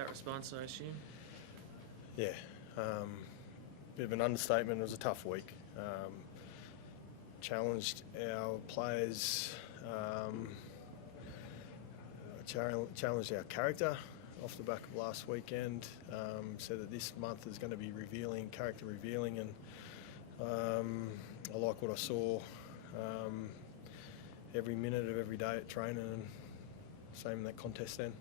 that response, I assume? Yeah, bit of an understatement. It was a tough week. Challenged our players, challenged our character off the back of last weekend. Said that this month is going to be character revealing, and I like what I saw every minute of every day at training, and same in that contest then.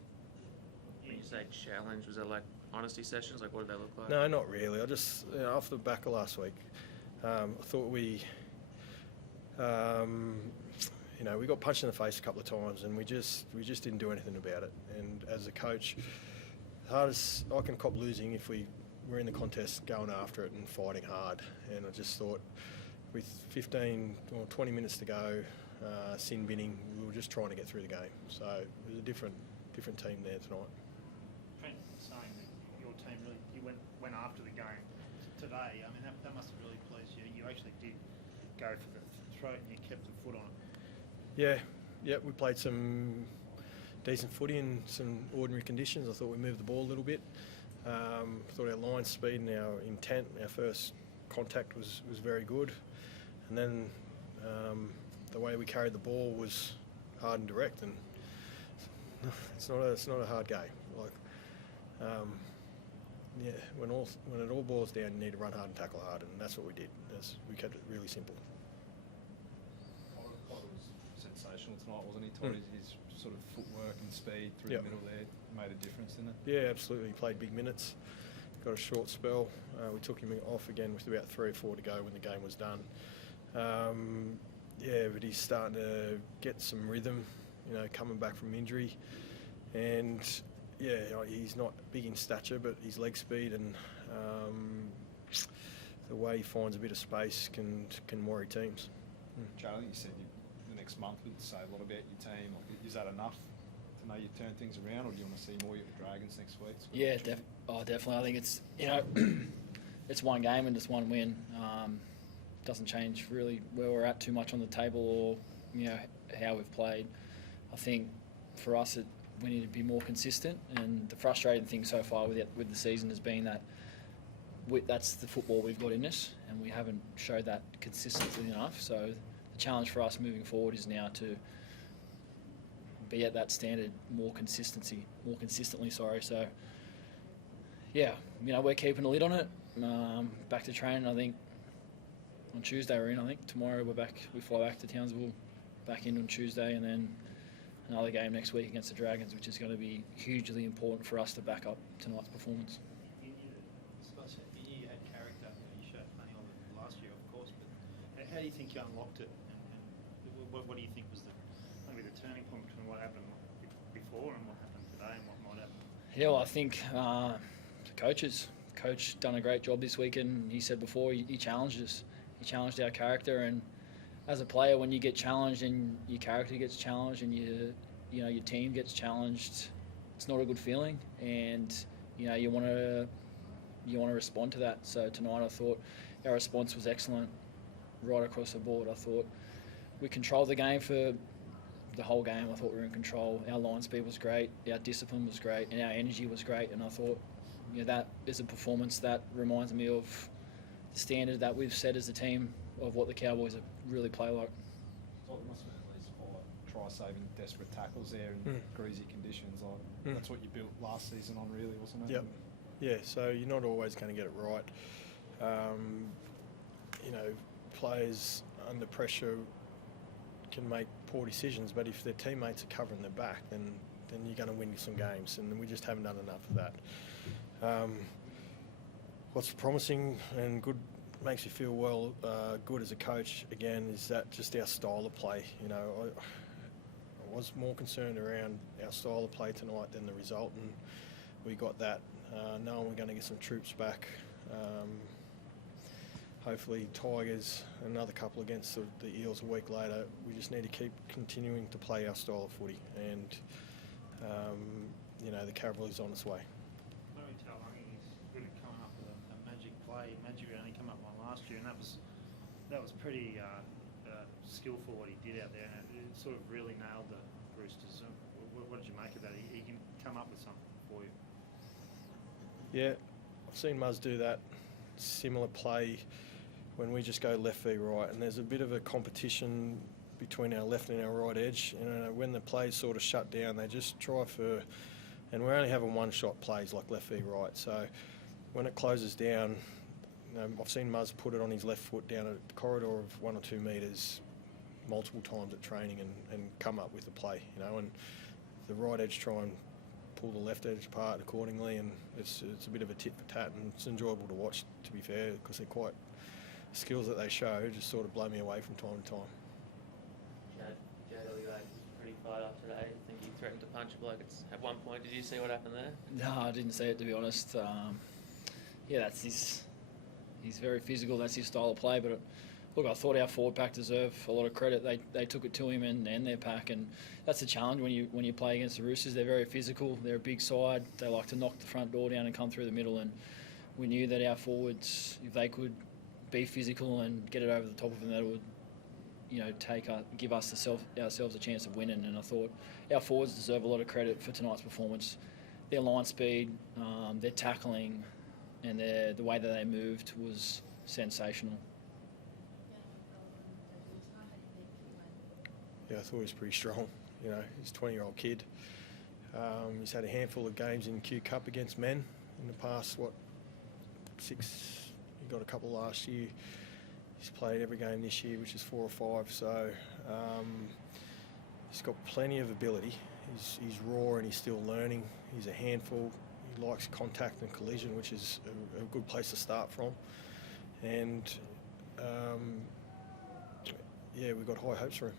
When you say challenge, was that like honesty sessions? Like, what did they look like? No, not really. I just, off the back of last week, I thought we got punched in the face a couple of times, and we just didn't do anything about it. And as a coach, hardest I can cop losing if we were in the contest going after it and fighting hard. And I just thought, with 15 or 20 minutes to go, sin binning, we were just trying to get through the game. So it was a different team there tonight. Trent saying that your team you went after the game today. I mean, that must have really pleased you. You actually did go for the throat and you kept the foot on it. Yeah, we played some decent footy in some ordinary conditions. I thought we moved the ball a little bit. I thought our line speed and our intent, our first contact was very good. And then the way we carried the ball was hard and direct, and it's not a hard game. When it all boils down, you need to run hard and tackle hard, and that's what we did. We kept it really simple. It was sensational tonight, wasn't he? Todd, his sort of footwork and speed through the middle there made a difference, didn't it? Yeah, absolutely. He played big minutes. Got a short spell. We took him off again with about 3 or 4 to go when the game was done. But he's starting to get some rhythm, coming back from injury. And he's not big in stature, but his leg speed and the way he finds a bit of space can worry teams. Charlie, you said the next month would say a lot about your team. Is that enough to know you turn things around, or do you want to see more of the Dragons next week? Yeah, definitely. I think it's it's one game and just one win. Doesn't change really where we're at too much on the table or how we've played. I think for us we need to be more consistent, and the frustrating thing so far with the season has been that that's the football we've got in us, and we haven't showed that consistently enough. So the challenge for us moving forward is now to be at that standard more consistently. So we're keeping a lid on it. Back to training, I think on Tuesday we're in. I think tomorrow we're back. We fly back to Townsville, back in on Tuesday, and then another game next week against the Dragons, which is going to be hugely important for us to back up tonight's performance. You had character. You showed plenty of it last year, of course. But how do you think you unlocked it? And what do you think was maybe the turning point between what happened before and what happened today and what might happen? Yeah, well, I think the coach done a great job this weekend. He said before he challenged us. He challenged our character, and as a player, when you get challenged and your character gets challenged and your team gets challenged, it's not a good feeling, and you want to respond to that. So tonight, I thought our response was excellent, right across the board. I thought we controlled the game for the whole game. I thought we were in control. Our line speed was great, our discipline was great, and our energy was great. And I thought, that is a performance that reminds me of the standard that we've set as a team of what the Cowboys really play like. So it must have been at least 5 try-saving, desperate tackles there in greasy conditions. That's what you built last season on, really, wasn't it? Yep. Yeah, so you're not always going to get it right. Players under pressure can make poor decisions, but if their teammates are covering their back, then you're going to win some games, and we just haven't done enough of that. What's promising and good, makes you feel good as a coach, again, is that just our style of play. I was more concerned around our style of play tonight than the result, and we got that. Knowing we're going to get some troops back. Hopefully Tigers, another couple against the Eels a week later. We just need to keep continuing to play our style of footy, and the Cowboys on its way. Larry Taulagi is good at coming up with a magic play. Magic only came up one last year, and that was pretty skillful what he did out there, and it sort of really nailed the Roosters. What did you make of that? He can come up with something for you. Yeah, I've seen Muzz do that similar play when we just go left v right, and there's a bit of a competition between our left and our right edge. You know, when the play's sort of shut down, they just try for, and we're only having one-shot plays like left v right. So when it closes down, you know, I've seen Muzz put it on his left foot down a corridor of 1 or 2 metres multiple times at training and come up with a play. You know, and the right edge try and pull the left edge apart accordingly, and it's a bit of a tit for tat, and it's enjoyable to watch, to be fair, because they're quite skills that they show just sort of blow me away from time to time. Jade was pretty fired up today. I think he threatened to punch a bloke at one point. Did you see what happened there? No, I didn't see it, to be honest. Yeah, that's his. He's very physical. That's his style of play. But look, I thought our forward pack deserved a lot of credit. They took it to him and their pack, and that's the challenge when you play against the Roosters. They're very physical. They're a big side. They like to knock the front door down and come through the middle. And we knew that our forwards, if they could be physical and get it over the top of them, that would, you know, give us ourselves a chance of winning. And I thought our forwards deserve a lot of credit for tonight's performance. Their line speed, their tackling, and the way that they moved was sensational. Yeah, I thought he was pretty strong. You know, he's a 20-year-old kid. He's had a handful of games in Q Cup against men in the past, 6? He got a couple last year. He's played every game this year, which is 4 or 5. So he's got plenty of ability. He's raw and he's still learning. He's a handful. He likes contact and collision, which is a good place to start from. And yeah, we've got high hopes for him.